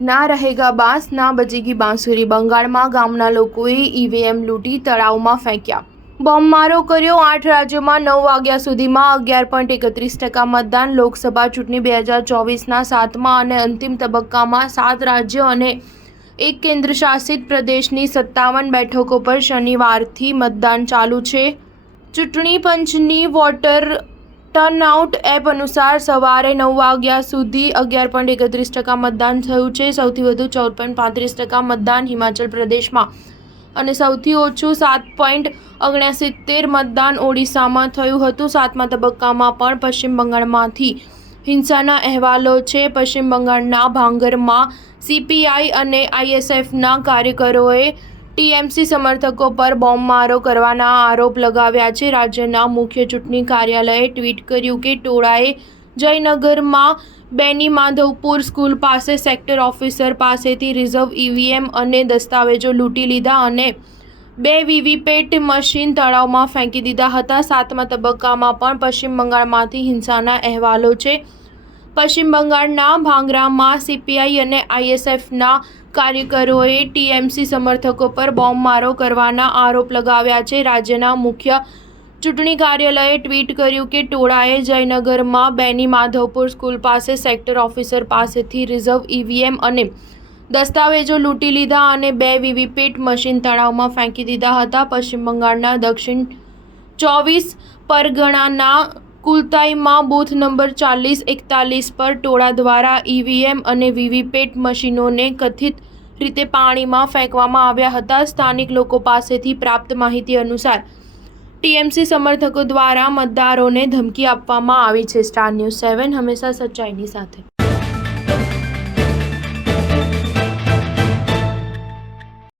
ના રહેગા બાંસ ના બજેગી બાંસુરી। બંગાળમાં ગામના લોકોએ ઈવીએમ લૂંટી તળાવમાં ફેંક્યા। બોમ્બમારો કર્યો। 8 રાજ્યોમાં 9 વાગ્યા સુધીમાં 11.31% મતદાન। લોકસભા ચૂંટણી 2024ના 7મા અને અંતિમ તબક્કામાં 7 રાજ્યો અને 1 કેન્દ્રશાસિત પ્રદેશની 57 બેઠકો પર શનિવારથી મતદાન ચાલુ છે। ચૂંટણી પંચની વોટર ટર્નઆઉટ એપ અનુસાર સવારે 9 વાગ્યા સુધી 11.31% મતદાન થયું છે। સૌથી વધુ 14.35% મતદાન હિમાચલ પ્રદેશમાં અને સૌથી ઓછું 7.69% મતદાન ઓડિશામાં થયું હતું। 7મા તબક્કામાં પણ પશ્ચિમ બંગાળમાંથી હિંસાના અહેવાલો છે। પશ્ચિમ બંગાળના ભાંગરમાં સીપીઆઈ અને આઈએસએફના કાર્યકરોએ ટીએમસી સમર્થકો પર બોમ્બમારો કરવાના આરોપ લગાવ્યા છે। રાજ્યના મુખ્ય ચૂંટણી કાર્યાલયે ટ્વીટ કર્યું કે ટોળાએ જયનગરમાં બેની માધવપુર સ્કૂલ પાસે સેક્ટર ઓફિસર પાસેથી રિઝર્વ ઈવીએમ અને દસ્તાવેજો લૂંટી લીધા અને 2 વીવીપેટ મશીન તળાવમાં ફેંકી દીધા હતા। 7મા તબક્કામાં પણ પશ્ચિમ બંગાળમાંથી હિંસાના અહેવાલો છે। પશ્ચિમ બંગાળના ભાંગરામાં સીપીઆઈ અને આઈએસએફના કાર્યકરોએ ટીએમસી સમર્થકો પર બોમ્બમારો કરવાના આરોપ લગાવ્યા છે। રાજ્યના મુખ્ય ચૂંટણી કાર્યાલયે ટ્વીટ કર્યું કે ટોળાએ જયનગરમાં બેની માધવપુર સ્કૂલ પાસે સેક્ટર ઓફિસર પાસેથી રિઝર્વ ઈવીએમ અને દસ્તાવેજો લૂંટી લીધા અને 2 વીવીપેટ મશીન તળાવમાં ફેંકી દીધા હતા। પશ્ચિમ બંગાળના દક્ષિણ 24 પરગણાના કુલતાઈમાં બૂથ નંબર 4041 પર ટોળા દ્વારા ઈવીએમ અને વીવીપેટ મશીનોને કથિત રીતે પાણીમાં ફેંકવામાં આવ્યા હતા। સ્થાનિક લોકો પાસેથી પ્રાપ્ત માહિતી અનુસાર ટીએમસી સમર્થકો દ્વારા મતદારોને ધમકી આપવામાં આવી છે। સ્ટાર ન્યૂઝ 7 હંમેશા સચ્ચાઈની સાથે।